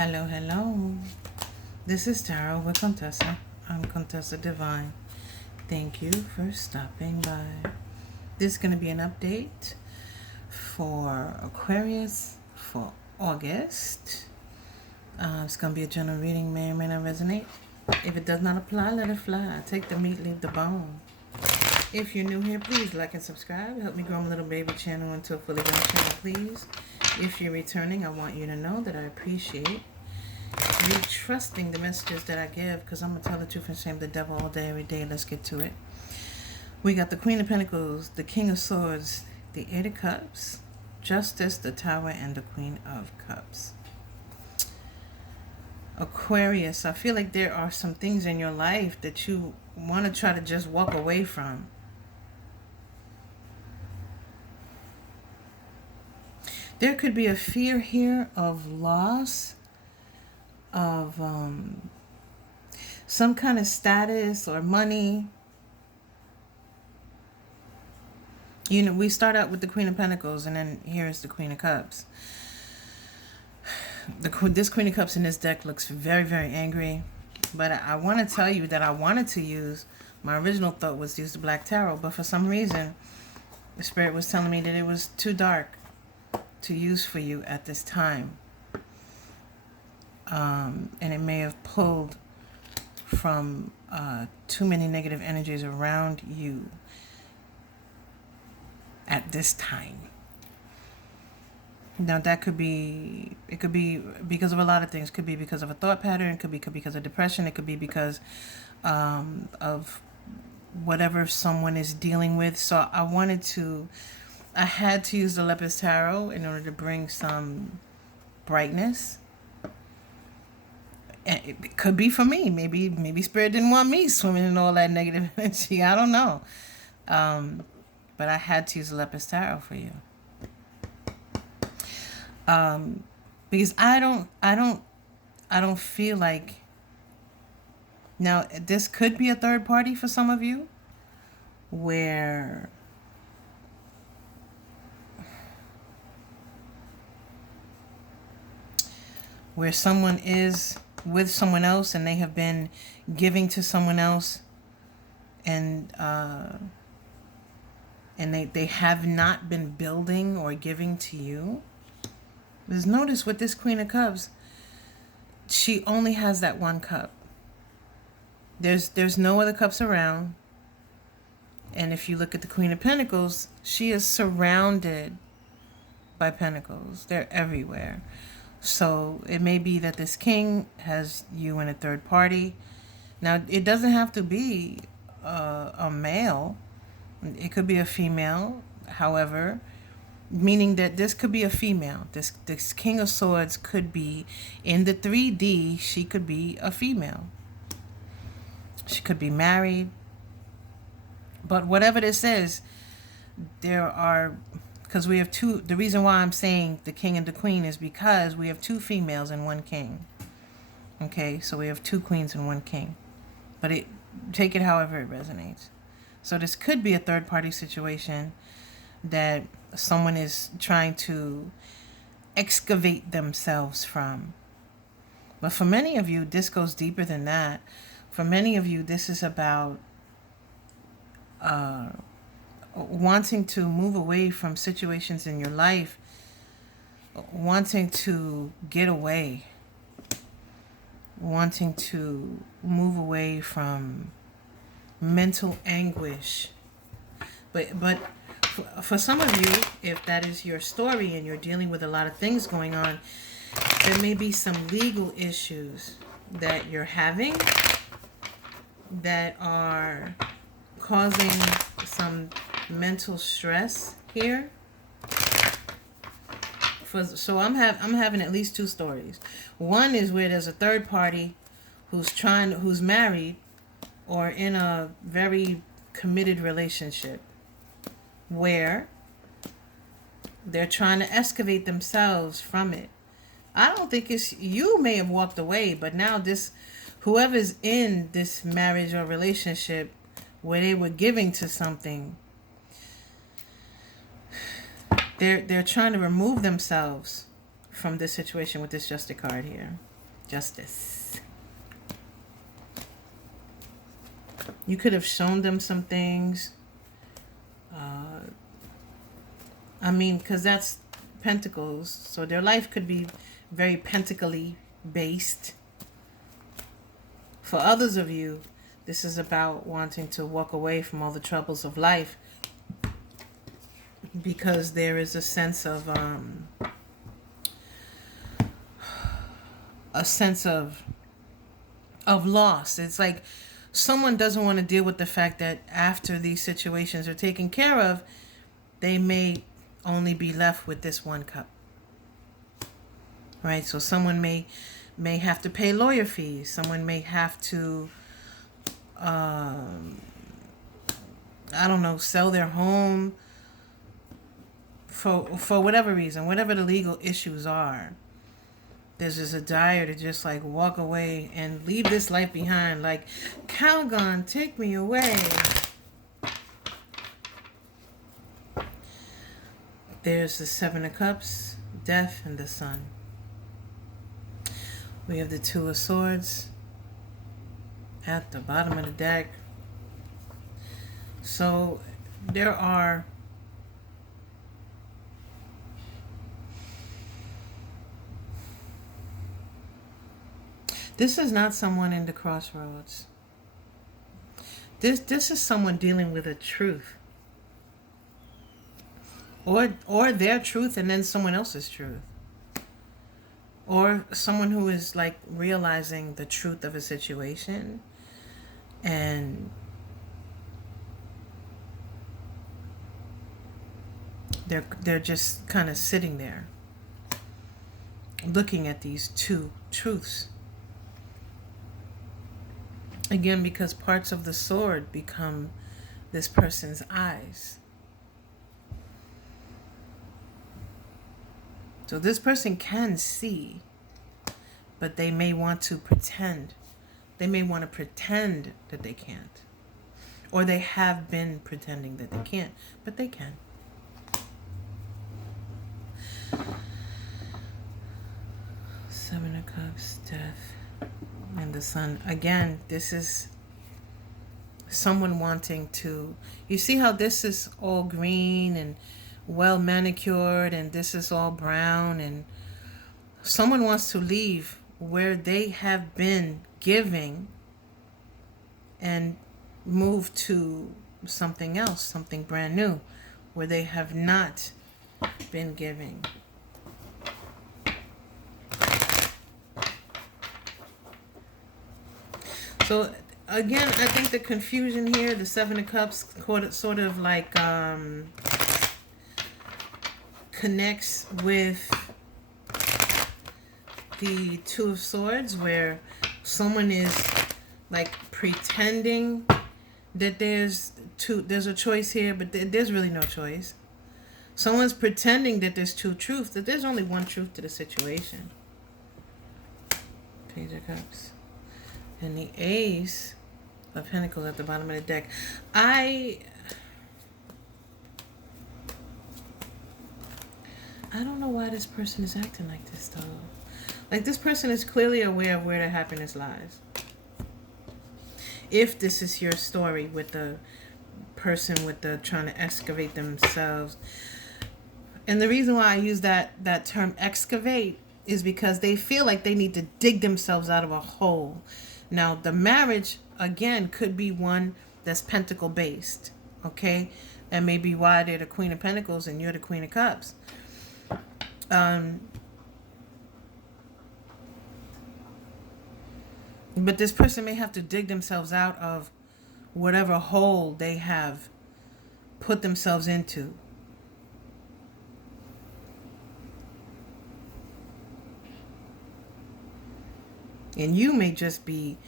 Hello, hello. This is Tarot with Contessa. I'm Contessa Divine. Thank you for stopping by. This is going to be an update for Aquarius for August. It's going to be a general reading, may or may not resonate. If it does not apply, let it fly. Take the meat, leave the bone. If you're new here, please like and subscribe. Help me grow my little baby channel into a fully grown channel, please. If you're returning, I want you to know that I appreciate you trusting the messages that I give, because I'm going to tell the truth and shame the devil all day, every day. Let's get to it. We got the Queen of Pentacles, the King of Swords, the Eight of Cups, Justice, the Tower, and the Queen of Cups. Aquarius, I feel like there are some things in your life that you want to try to just walk away from. There could be a fear here of loss, of some kind of status or money. You know, we start out with the Queen of Pentacles, and then here's the Queen of Cups. This Queen of Cups in this deck looks very, very angry. But I want to tell you that I wanted to use, my original thought was to use the Black Tarot, but for some reason, the Spirit was telling me that it was too dark to use for you at this time. And it may have pulled from too many negative energies around you at this time. Now that could be, it could be because of a lot of things. It could be because of a thought pattern. It could be because of depression. It could be because of whatever someone is dealing with. So I had to use the Lepus Tarot in order to bring some brightness. And it could be for me. Maybe Spirit didn't want me swimming in all that negative energy. I don't know. But I had to use the Lepus Tarot for you. Because I don't feel like, now this could be a third party for some of you, where someone is with someone else and they have been giving to someone else, and they have not been building or giving to you. Because notice with this Queen of Cups, she only has that one cup. There's no other cups around. And if you look at the Queen of Pentacles, she is surrounded by pentacles. They're everywhere. So it may be that this king has you in a third party. Now, it doesn't have to be a male. It could be a female. However, meaning that this could be a female. This King of Swords could be in the 3D. She could be a female. She could be married. But whatever this is, there are, because we have two, the reason why I'm saying the king and the queen is because we have two females and one king. Okay, so we have two queens and one king. But take it however it resonates. So this could be a third party situation that someone is trying to excavate themselves from. But for many of you, this goes deeper than that. For many of you, this is about wanting to move away from situations in your life, wanting to get away, wanting to move away from mental anguish. But for some of you, if that is your story and you're dealing with a lot of things going on, there may be some legal issues that you're having that are causing some mental stress here. So I'm having at least two stories. One is where there's a third party who's married or in a very committed relationship, where they're trying to excavate themselves from it. I don't think it's, you may have walked away, but now whoever's in this marriage or relationship where they were giving to something, they're trying to remove themselves from this situation with this Justice card here. Justice. You could have shown them some things. I mean, because that's Pentacles. So their life could be very pentacly based. For others of you, this is about wanting to walk away from all the troubles of life, because there is a sense of loss. It's like someone doesn't want to deal with the fact that after these situations are taken care of, they may only be left with this one cup. Right? So someone may have to pay lawyer fees. Someone may have to I don't know, sell their home for whatever reason, whatever the legal issues are. There's just a desire to just like walk away and leave this life behind. Like, Calgon, take me away. There's the Seven of Cups, Death, and the Sun. We have the Two of Swords at the bottom of the deck. So there are this is not someone in the crossroads. This is someone dealing with a truth. Or their truth and then someone else's truth. Or someone who is like realizing the truth of a situation and they're just kind of sitting there looking at these two truths. Again, because parts of the sword become this person's eyes. So this person can see, but they may want to pretend. They may want to pretend that they can't. Or they have been pretending that they can't, but they can. Seven of Cups, Death, and the Sun. Again, this is someone wanting to... You see how this is all green and well manicured, and this is all brown, and someone wants to leave where they have been giving and move to something else, something brand new, where they have not been giving. So again, I think the confusion here, the Seven of Cups, sort of like connects with the Two of Swords, where someone is like pretending that there's a choice here, but there's really no choice. Someone's pretending that there's two truths, that there's only one truth to the situation. Page of Cups. And the Ace of Pentacles at the bottom of the deck. I don't know why this person is acting like this, though. Like, this person is clearly aware of where their happiness lies. If this is your story with the person with the trying to excavate themselves. And the reason why I use that term excavate is because they feel like they need to dig themselves out of a hole. Now, the marriage, again, could be one that's pentacle based. Okay? That may be why they're the Queen of Pentacles and you're the Queen of Cups. But this person may have to dig themselves out of whatever hole they have put themselves into. And you may just be,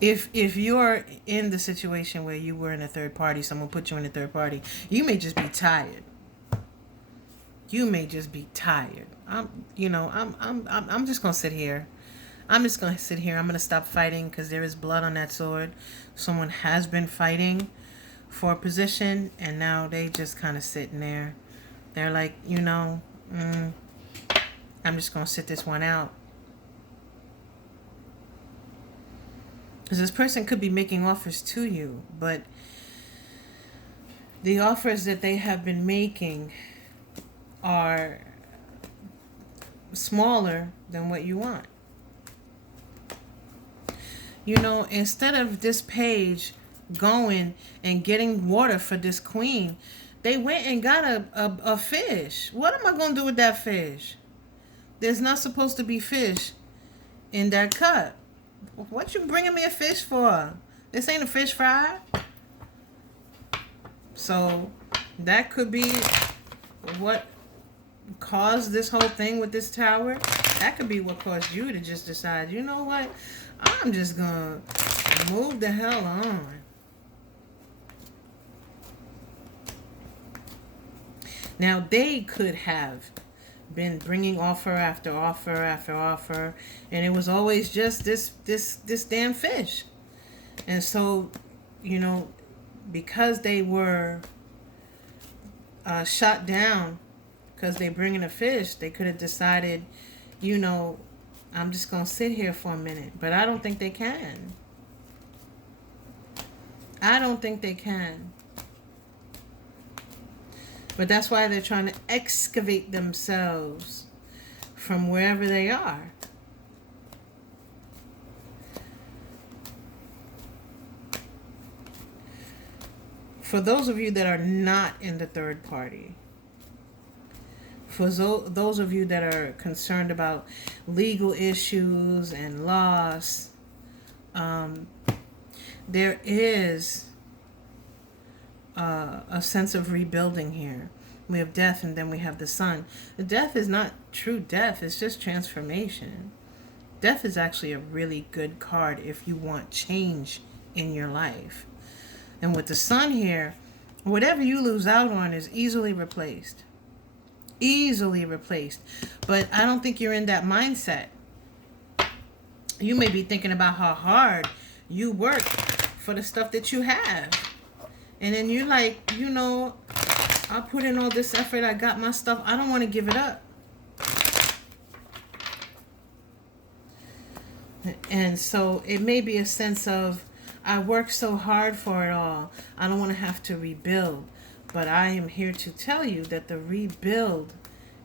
if you're in the situation where you were in a third party, someone put you in a third party, you may just be tired. You may just be tired. I'm just gonna sit here. I'm gonna stop fighting because there is blood on that sword. Someone has been fighting for a position, and now they just kind of sitting there They're like, you know, I'm just going to sit this one out. Because this person could be making offers to you, but the offers that they have been making are smaller than what you want. You know, instead of this page going and getting water for this queen, they went and got a fish. What am I going to do with that fish? There's not supposed to be fish in that cup. What you bringing me a fish for? This ain't a fish fry. So that could be what caused this whole thing with this tower. That could be what caused you to just decide, you know what? I'm just gonna move the hell on. Now they could have been bringing offer after offer after offer, and it was always just this damn fish. And so, you know, because they were shot down because they bringing a fish, they could have decided, you know, I'm just going to sit here for a minute. But I don't think they can. I don't think they can. But that's why they're trying to excavate themselves from wherever they are. For those of you that are not in the third party, for those of you that are concerned about legal issues and loss, there is a sense of rebuilding here. We have death, and then we have the sun. The death is not true death. It's just transformation. Death is actually a really good card if you want change in your life. And with the sun here, whatever you lose out on is easily replaced. Easily replaced. But I don't think you're in that mindset. You may be thinking about how hard you work for the stuff that you have. And then you're like, you know, I put in all this effort. I got my stuff. I don't want to give it up. And so it may be a sense of, I worked so hard for it all. I don't want to have to rebuild. But I am here to tell you that the rebuild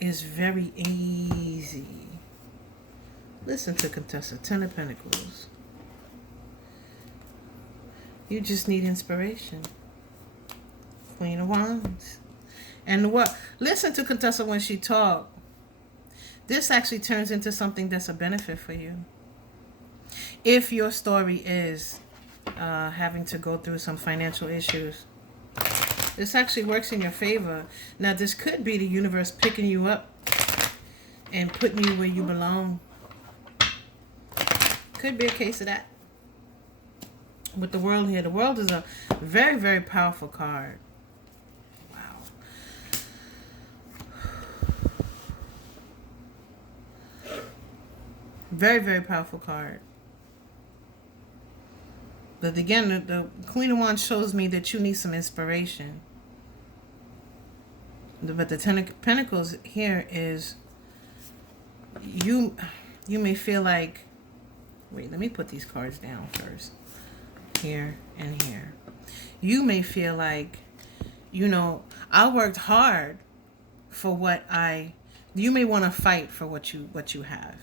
is very easy. Listen to Contessa, 10 of Pentacles. You just need inspiration. Queen of Wands. And what? Listen to Contessa when she talks. This actually turns into something that's a benefit for you. If your story is having to go through some financial issues, this actually works in your favor. Now, this could be the universe picking you up and putting you where you belong. Could be a case of that. With the world here, the world is a very, very powerful card. Wow. Very, very powerful card. But again, the Queen of Wands shows me that you need some inspiration. But the 10 of Pentacles here is you may feel like, wait, let me put these cards down first. Here and here. You may feel like, you know, I worked hard for what you may want to fight for what you have.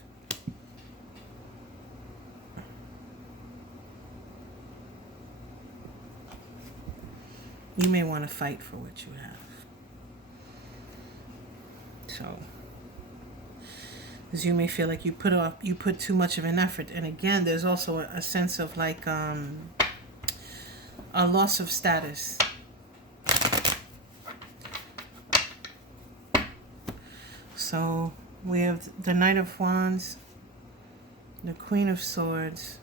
You may want to fight for what you have. So, because you may feel like you put too much of an effort. And again, there's also a sense of like a loss of status. So we have the Knight of Wands, the Queen of Swords,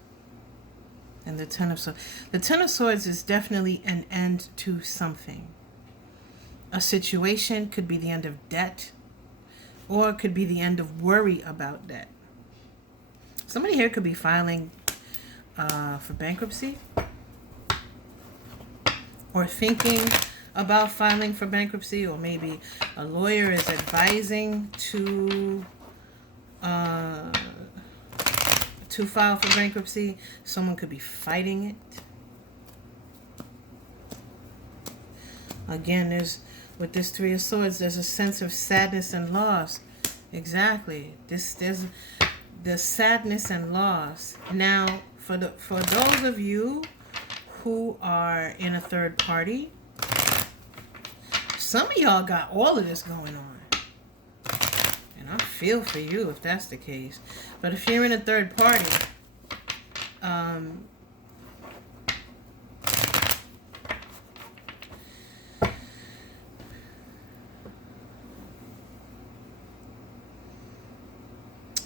and the 10 of Swords. The 10 of Swords is definitely an end to something. A situation could be the end of debt, or it could be the end of worry about debt. Somebody here could be filing for bankruptcy, or thinking about filing for bankruptcy, or maybe a lawyer is advising to file for bankruptcy. Someone could be fighting it. Again, with this Three of Swords, there's a sense of sadness and loss. Exactly. There's the sadness and loss. Now, for those of you who are in a third party, some of y'all got all of this going on. And I feel for you if that's the case. But if you're in a third party,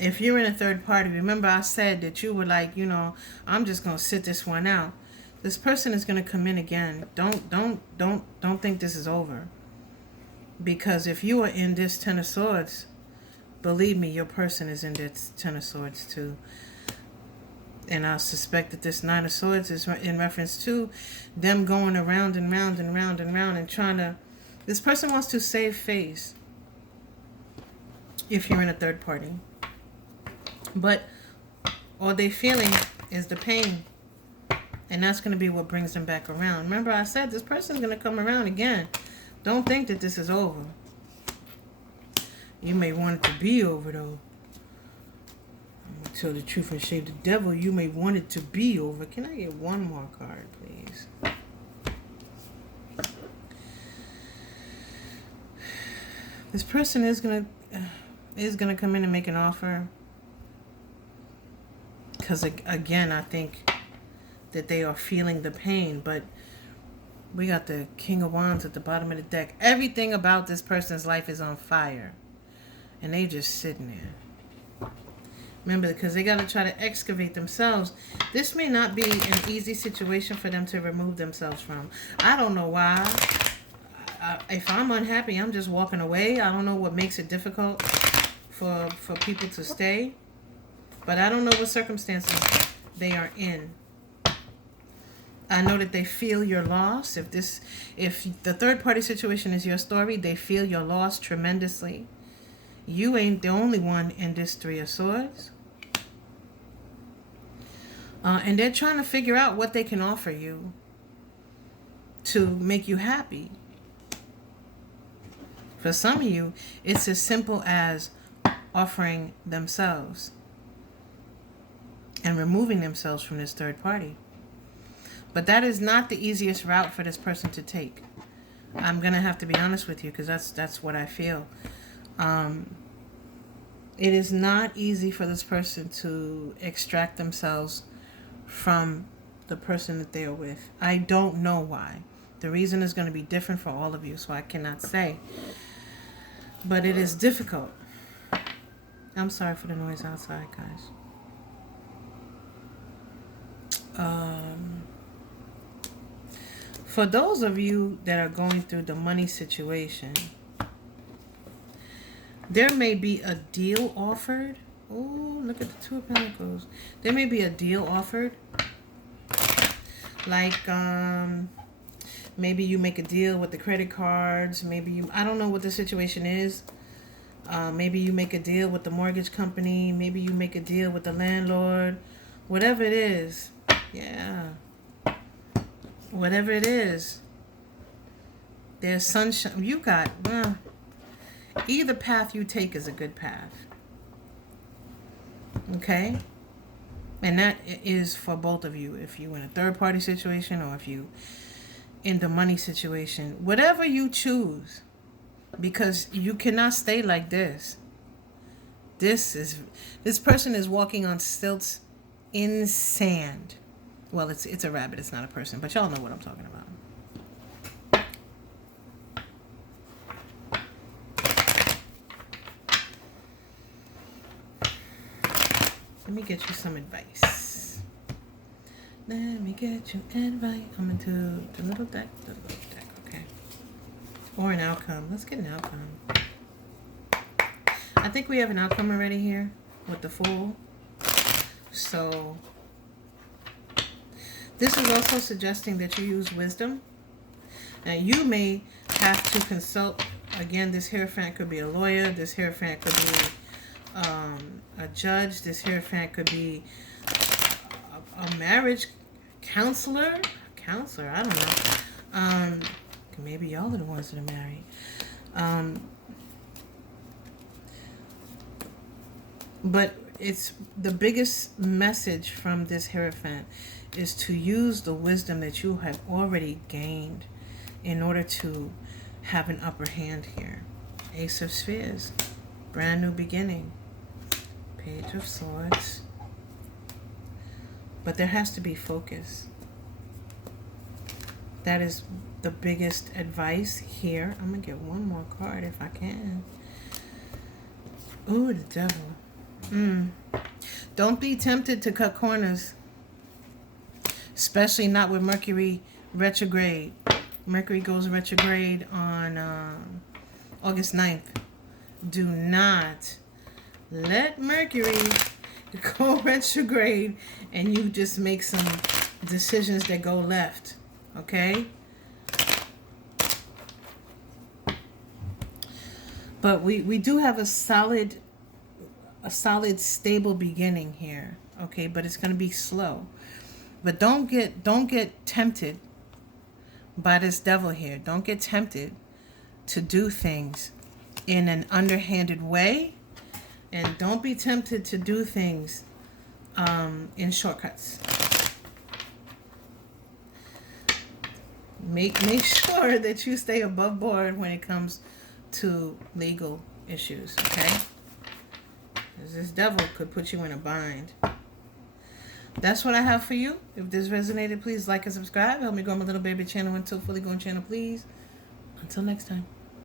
if you're in a third party, remember I said that you were like, I'm just going to sit this one out. This person is going to come in again. Don't think this is over. Because if you are in this Ten of Swords, believe me, your person is in this Ten of Swords too. And I suspect that this Nine of Swords is in reference to them going around and round and round and round and trying to... This person wants to save face if you're in a third party. But all they're feeling is the pain. And that's going to be what brings them back around. Remember I said this person's going to come around again. Don't think that this is over. You may want it to be over, though. I'm going to tell the truth and shame the devil. You may want it to be over. Can I get one more card, please? This person is going to come in and make an offer. Because, again, I think that they are feeling the pain. But we got the King of Wands at the bottom of the deck. Everything about this person's life is on fire. And they just sitting there. Remember, because they got to try to excavate themselves. This may not be an easy situation for them to remove themselves from. I don't know why. If I'm unhappy, I'm just walking away. I don't know what makes it difficult for people to stay. But I don't know what circumstances they are in. I know that they feel your loss. If the third party situation is your story, they feel your loss tremendously. You ain't the only one in this Three of Swords. And they're trying to figure out what they can offer you to make you happy. For some of you, it's as simple as offering themselves and removing themselves from this third party. But that is not the easiest route for this person to take. I'm going to have to be honest with you because that's what I feel. It is not easy for this person to extract themselves from the person that they are with. I don't know why. The reason is going to be different for all of you, so I cannot say. But it is difficult. I'm sorry for the noise outside, guys. For those of you that are going through the money situation, there may be a deal offered. Oh, look at the Two of Pentacles. There may be a deal offered. Like, maybe you make a deal with the credit cards. Maybe I don't know what the situation is. Maybe you make a deal with the mortgage company. Maybe you make a deal with the landlord. Whatever it is. Yeah. Whatever it is. There's sunshine. You got... either path you take is a good path. Okay? And that is for both of you. If you're in a third party situation or if you in the money situation. Whatever you choose. Because you cannot stay like this. This person is walking on stilts in sand. Well, it's a rabbit. It's not a person. But y'all know what I'm talking about. Let me get you some advice. Let me get you advice. I'm into the little deck. Okay. Or an outcome. Let's get an outcome. I think we have an outcome already here with the Fool. So this is also suggesting that you use wisdom. Now, you may have to consult. Again, this Hierophant could be a lawyer. This Hierophant could be a judge. This Hierophant could be a marriage counselor. Counselor, I don't know. Maybe y'all are the ones that are married. But it's the biggest message from this Hierophant is to use the wisdom that you have already gained in order to have an upper hand here. Ace of Spheres, brand new beginning. Page of Swords. But there has to be focus. That is the biggest advice here. I'm going to get one more card if I can. Ooh, the Devil. Don't be tempted to cut corners. Especially not with Mercury retrograde. Mercury goes retrograde on August 9th. Do not let Mercury go retrograde and you just make some decisions that go left. Okay? But we do have a solid, stable beginning here. Okay? But it's going to be slow. But don't get tempted by this Devil here. Don't get tempted to do things in an underhanded way. And don't be tempted to do things in shortcuts. Make sure that you stay above board when it comes to legal issues, okay? Because this Devil could put you in a bind. That's what I have for you. If this resonated, please like and subscribe. Help me grow my little baby channel into a fully grown channel, please. Until next time.